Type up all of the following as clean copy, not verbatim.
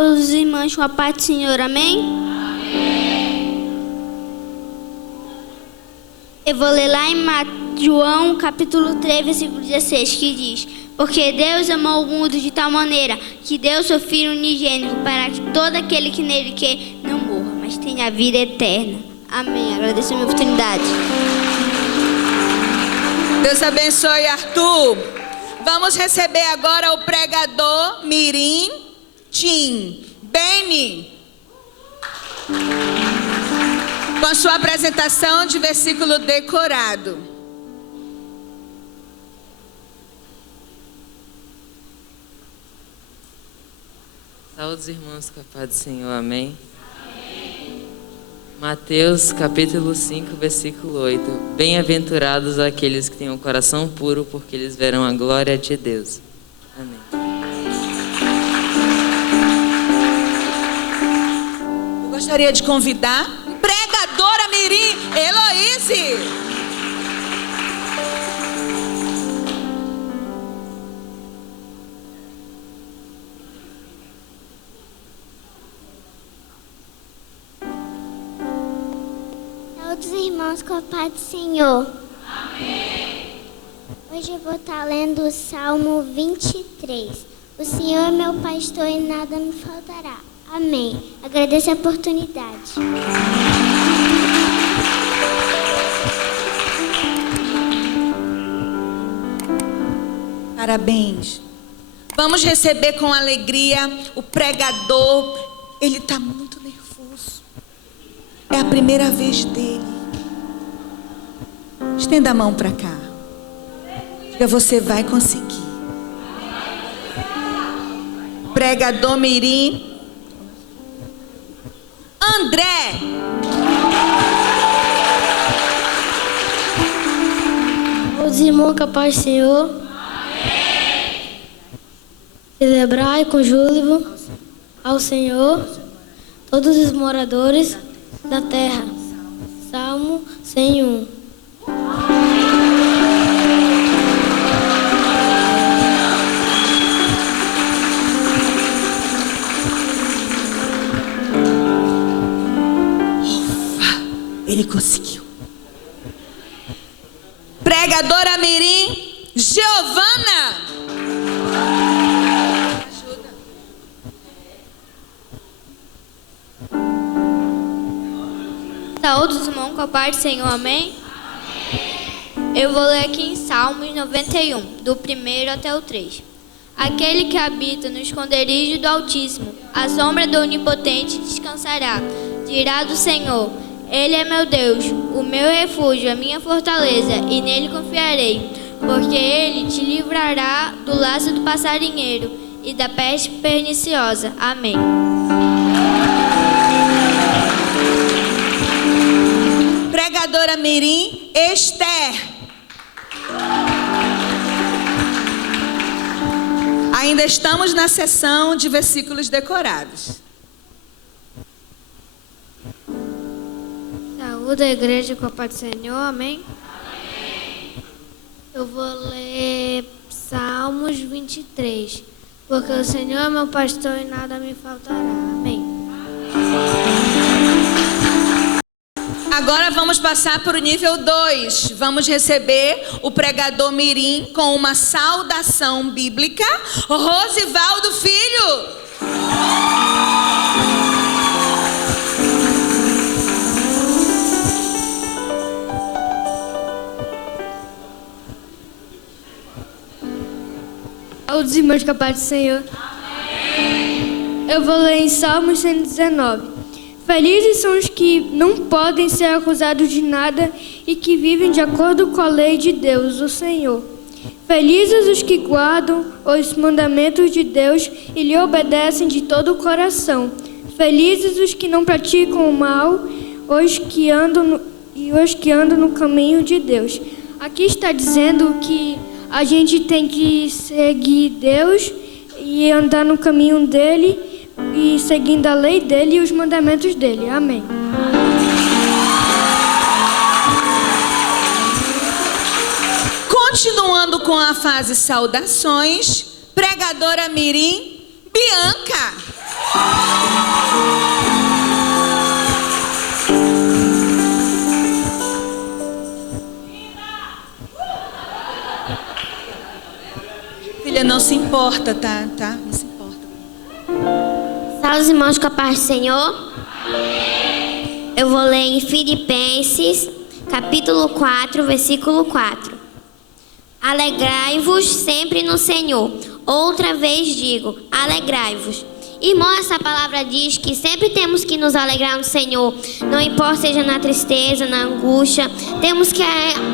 Saúde os irmãos com a paz do Senhor, amém? Eu vou ler lá em João capítulo 3, versículo 16, que diz: porque Deus amou o mundo de tal maneira que deu seu Filho unigênito para que todo aquele que nele quer não morra, mas tenha a vida eterna. Amém. Agradeço a minha oportunidade. Deus abençoe, Arthur. Vamos receber agora o pregador Mirim Tim Beni, com sua apresentação de versículo decorado. Saúde, irmãos, com a paz do Senhor, amém? Mateus capítulo 5, versículo 8. Bem-aventurados aqueles que têm o coração puro, porque eles verão a glória de Deus. Amém. Eu gostaria de convidar a pregadora Mirim Heloíse. Todos os irmãos com a paz do Senhor. Amém. Hoje eu vou estar lendo o Salmo 23. O Senhor é meu pastor e nada me faltará. Amém. Agradeço a oportunidade. Parabéns. Vamos receber com alegria o pregador. Ele está muito nervoso. É a primeira vez dele. Estenda a mão para cá. Diga, você vai conseguir. Pregador Mirim André. Os irmãos com a paz do Senhor. Celebrai com júbilo ao Senhor todos os moradores da terra. Salmo 101. Ele conseguiu. Pregadora Mirim Giovana. Saúde os irmãos com a paz do Senhor, amém? Eu vou ler aqui em Salmos 91, do 1 até o 3. Aquele que habita no esconderijo do Altíssimo, a sombra do Onipotente descansará. Dirá do Senhor: Ele é meu Deus, o meu refúgio, a minha fortaleza, e nele confiarei, porque Ele te livrará do laço do passarinheiro e da peste perniciosa. Amém. Pregadora Mirim Esther. Ainda estamos na sessão de versículos decorados. Saúde a igreja com a paz do Senhor, amém? Eu vou ler Salmos 23. Porque o Senhor é meu pastor e nada me faltará, amém. Agora vamos passar para o nível 2. Vamos receber o pregador Mirim com uma saudação bíblica. Rosivaldo Filho. Saúde, irmãos, com a paz do Senhor. Amém. Eu vou ler em Salmos 119. Felizes são os que não podem ser acusados de nada e que vivem de acordo com a lei de Deus, o Senhor. Felizes os que guardam os mandamentos de Deus e lhe obedecem de todo o coração. Felizes os que não praticam o mal, os que andam no caminho de Deus. Aqui está dizendo que a gente tem que seguir Deus e andar no caminho dele e seguindo a lei dele e os mandamentos dele. Amém. Continuando com a fase saudações, pregadora Mirim Bianca. Filha, não se importa, tá? Não se importa. Salve os irmãos com a paz do Senhor. Eu vou ler em Filipenses, capítulo 4, versículo 4. Alegrai-vos sempre no Senhor. Outra vez digo, alegrai-vos. Irmão, essa palavra diz que sempre temos que nos alegrar no Senhor. Não importa, seja na tristeza, na angústia. Temos que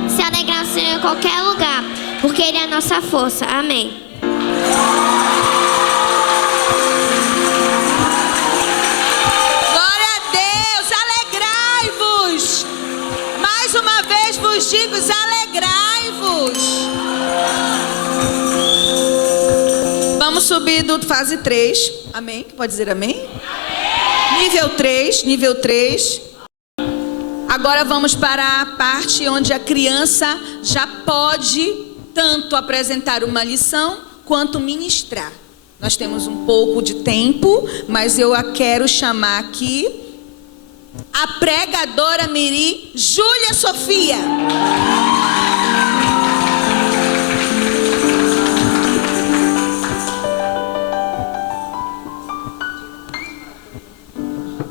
se alegrar no Senhor em qualquer lugar, porque Ele é a nossa força. Amém. Glória a Deus, alegrai-vos. Mais uma vez vos digo, alegrai-vos. Vamos subir do fase 3. Amém? Pode dizer amém? Amém. Nível 3. Agora vamos para a parte onde a criança já pode tanto apresentar uma lição quanto ministrar. Nós temos um pouco de tempo, mas eu a quero chamar aqui a pregadora Miri Júlia Sofia.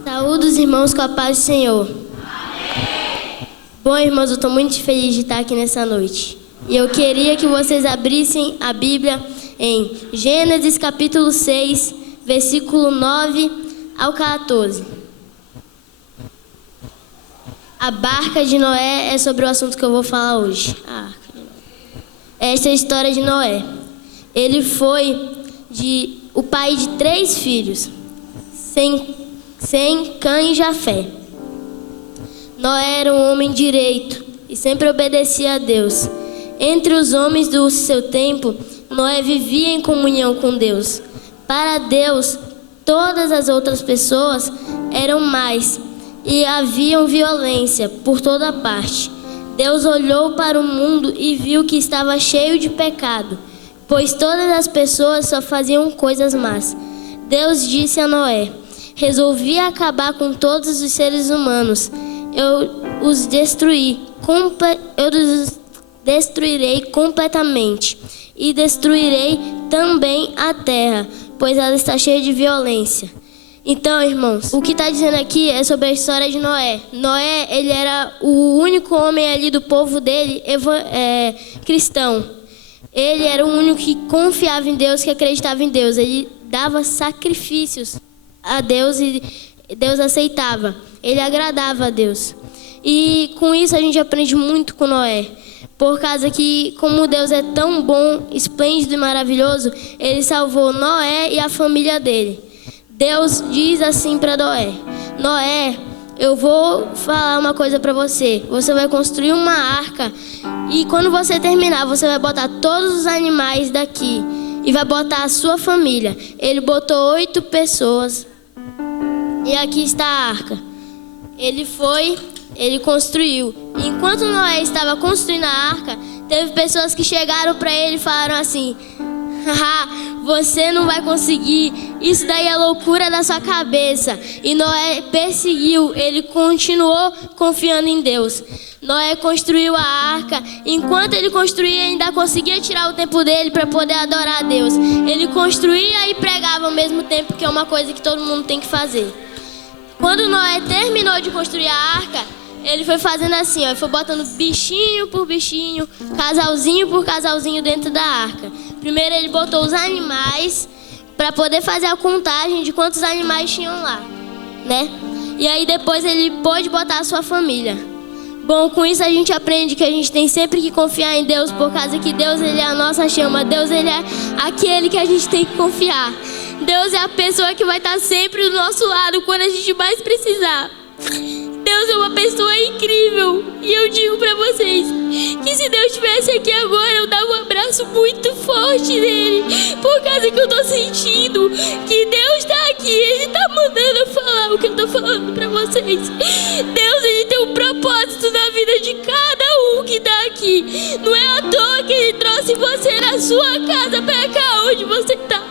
Saúde os irmãos com a paz do Senhor. Amém. Bom, irmãos, eu estou muito feliz de estar aqui nessa noite. E eu queria que vocês abrissem a Bíblia em Gênesis capítulo 6, versículo 9 ao 14. A barca de Noé é sobre o assunto que eu vou falar hoje. A arca de Noé. Esta é a história de Noé. Ele foi o pai de 3 filhos, Sem, Cã e Jafé. Noé era um homem direito e sempre obedecia a Deus. Entre os homens do seu tempo, Noé vivia em comunhão com Deus. Para Deus, todas as outras pessoas eram más e haviam violência por toda parte. Deus olhou para o mundo e viu que estava cheio de pecado, pois todas as pessoas só faziam coisas más. Deus disse a Noé: resolvi acabar com todos os seres humanos. Eu os destruirei completamente. E destruirei também a terra, pois ela está cheia de violência. Então, irmãos, o que está dizendo aqui é sobre a história de Noé. Noé, ele era o único homem ali do povo dele cristão. Ele era o único que confiava em Deus, que acreditava em Deus. Ele dava sacrifícios a Deus e Deus aceitava. Ele agradava a Deus. E com isso a gente aprende muito com Noé. Por causa que, como Deus é tão bom, esplêndido e maravilhoso, Ele salvou Noé e a família dele. Deus diz assim para Noé: Noé, eu vou falar uma coisa para você. Você vai construir uma arca e quando você terminar, você vai botar todos os animais daqui e vai botar a sua família. Ele botou 8 pessoas. E aqui está a arca. Ele construiu. Enquanto Noé estava construindo a arca, teve pessoas que chegaram para ele e falaram assim: você não vai conseguir, isso daí é loucura da sua cabeça. E Noé perseguiu, ele continuou confiando em Deus. Noé construiu a arca. Enquanto ele construía, ainda conseguia tirar o tempo dele para poder adorar a Deus. Ele construía e pregava ao mesmo tempo, que é uma coisa que todo mundo tem que fazer. Quando Noé terminou de construir a arca, ele foi fazendo assim, ó, foi botando bichinho por bichinho, casalzinho por casalzinho dentro da arca. Primeiro ele botou os animais para poder fazer a contagem de quantos animais tinham lá, né? E aí depois ele pôde botar a sua família. Bom, com isso a gente aprende que a gente tem sempre que confiar em Deus, por causa que Deus, ele é a nossa chama. Deus, ele é aquele que a gente tem que confiar. Deus é a pessoa que vai estar sempre do nosso lado quando a gente mais precisar. Deus é uma pessoa incrível. E eu digo pra vocês que se Deus estivesse aqui agora, eu dava um abraço muito forte nele, por causa que eu tô sentindo que Deus tá aqui. Ele tá mandando eu falar o que eu tô falando pra vocês. Deus, ele tem um propósito na vida de cada um que tá aqui. Não é à toa que ele trouxe você na sua casa pra cá onde você tá.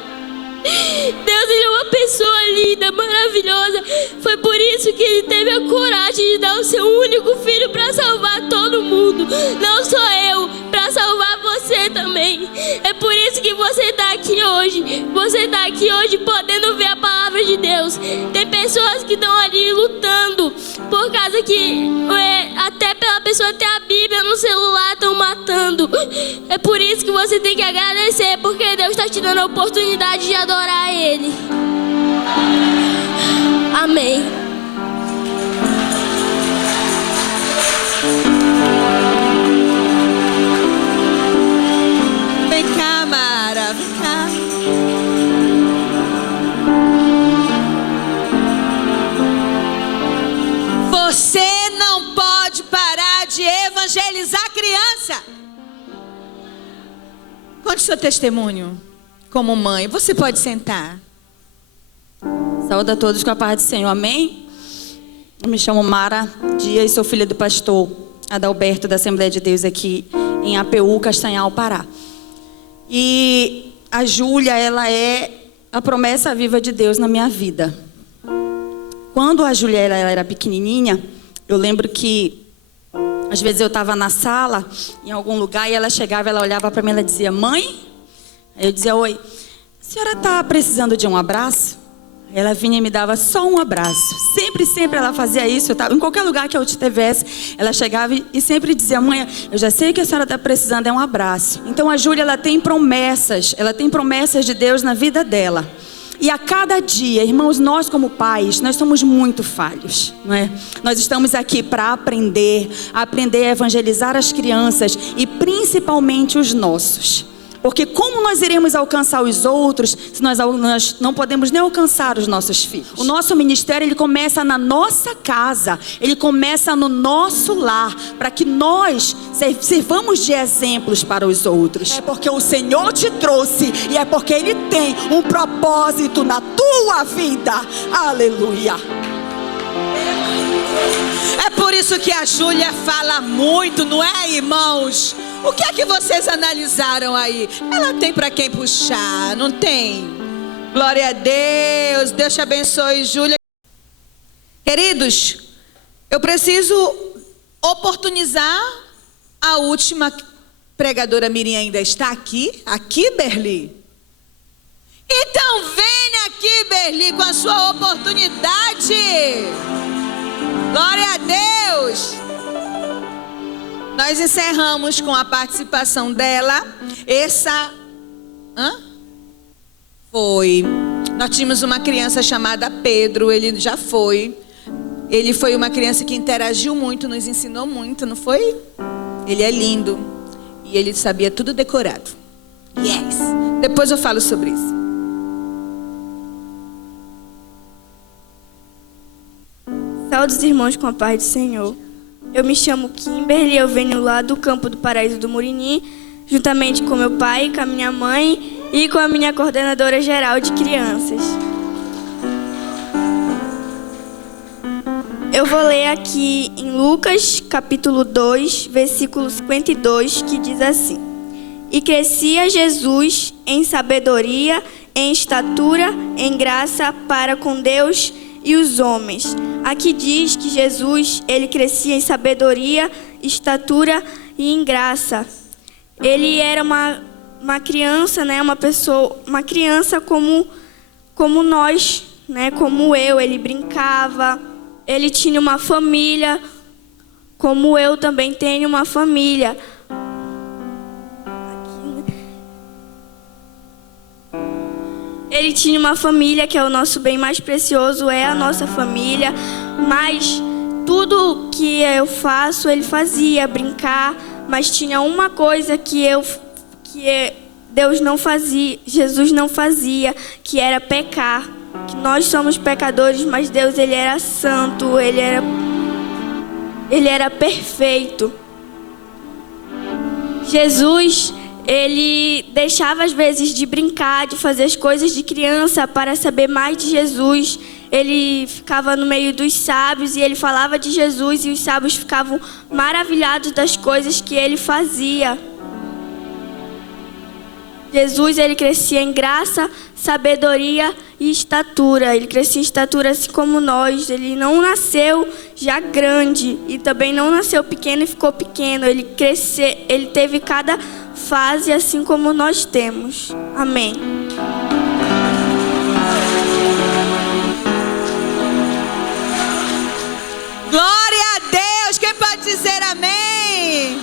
Deus, ele é uma pessoa pessoa linda, maravilhosa. Foi por isso que ele teve a coragem de dar o seu único filho para salvar todo mundo. Não só eu, para salvar você também. É por isso que você está aqui hoje. Você está aqui hoje podendo ver a palavra de Deus. Tem pessoas que estão ali lutando por causa que até pela pessoa ter a Bíblia no celular estão matando. É por isso que você tem que agradecer, porque Deus está te dando a oportunidade de adorar Ele. Amém. Vem cá, Mara, vem cá. Você não pode parar de evangelizar a criança. Conte seu testemunho como mãe. Você pode sentar. Saúde a todos com a paz do Senhor, amém? Eu me chamo Mara Dias, sou filha do pastor Adalberto da Assembleia de Deus aqui em APU, Castanhal, Pará. E a Júlia, ela é a promessa viva de Deus na minha vida. Quando a Júlia ela era pequenininha, eu lembro que às vezes eu estava na sala, em algum lugar, e ela chegava, ela olhava para mim e ela dizia, mãe? Aí eu dizia, oi, a senhora está precisando de um abraço? Ela vinha e me dava só um abraço. Sempre ela fazia isso. Em qualquer lugar que eu estivesse, ela chegava e sempre dizia, mãe, eu já sei que a senhora está precisando, é um abraço. Então a Júlia, ela tem promessas de Deus na vida dela. E a cada dia, irmãos, nós como pais, nós somos muito falhos, não é? Nós estamos aqui para aprender a evangelizar as crianças e principalmente os nossos. Porque como nós iremos alcançar os outros se nós não podemos nem alcançar os nossos filhos? O nosso ministério, ele começa na nossa casa, ele começa no nosso lar, para que nós sirvamos de exemplos para os outros. É porque o Senhor te trouxe e é porque Ele tem um propósito na tua vida. Aleluia. É por isso que a Júlia fala muito, não é, irmãos? O que é que vocês analisaram aí? Ela tem para quem puxar, não tem? Glória a Deus, Deus te abençoe, Júlia. Queridos, eu preciso oportunizar a última pregadora. Miriam ainda está aqui? Aqui, Berli? Então venha aqui, Berli, com a sua oportunidade. Glória a Deus. Nós encerramos com a participação dela. Nós tínhamos uma criança chamada Pedro. Ele já foi. Ele foi uma criança que interagiu muito, nos ensinou muito, não foi? Ele é lindo. E ele sabia tudo decorado. Yes. Depois eu falo sobre isso. Saúde, irmãos, com a paz do Senhor. Eu me chamo Kimberly, eu venho lá do campo do Paraíso do Murinim, juntamente com meu pai, com a minha mãe e com a minha coordenadora geral de crianças. Eu vou ler aqui em Lucas, capítulo 2, versículo 52, que diz assim: E crescia Jesus em sabedoria, em estatura, em graça para com Deus e os homens. Aqui diz que Jesus, ele crescia em sabedoria, estatura e em graça. Ele era uma criança, né? Uma criança como nós, né? Como eu. Ele brincava, ele tinha uma família, como eu também tenho uma família. Ele tinha uma família, que é o nosso bem mais precioso, é a nossa família. Mas tudo que eu faço, ele fazia, brincar. Mas tinha uma coisa que Deus não fazia, Jesus não fazia, que era pecar. Que nós somos pecadores, mas Deus, ele era santo, ele era perfeito. Jesus, ele deixava às vezes de brincar, de fazer as coisas de criança para saber mais de Jesus. Ele ficava no meio dos sábios e ele falava de Jesus e os sábios ficavam maravilhados das coisas que ele fazia. Jesus, ele crescia em graça, sabedoria e estatura. Ele crescia em estatura assim como nós. Ele não nasceu já grande e também não nasceu pequeno e ficou pequeno. Ele teve cada fase assim como nós temos. Amém. Glória a Deus. Quem pode dizer amém?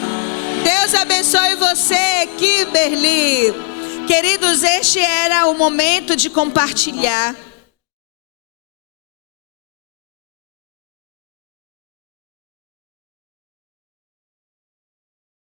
Deus abençoe você, Kimberly. Queridos, este era o momento de compartilhar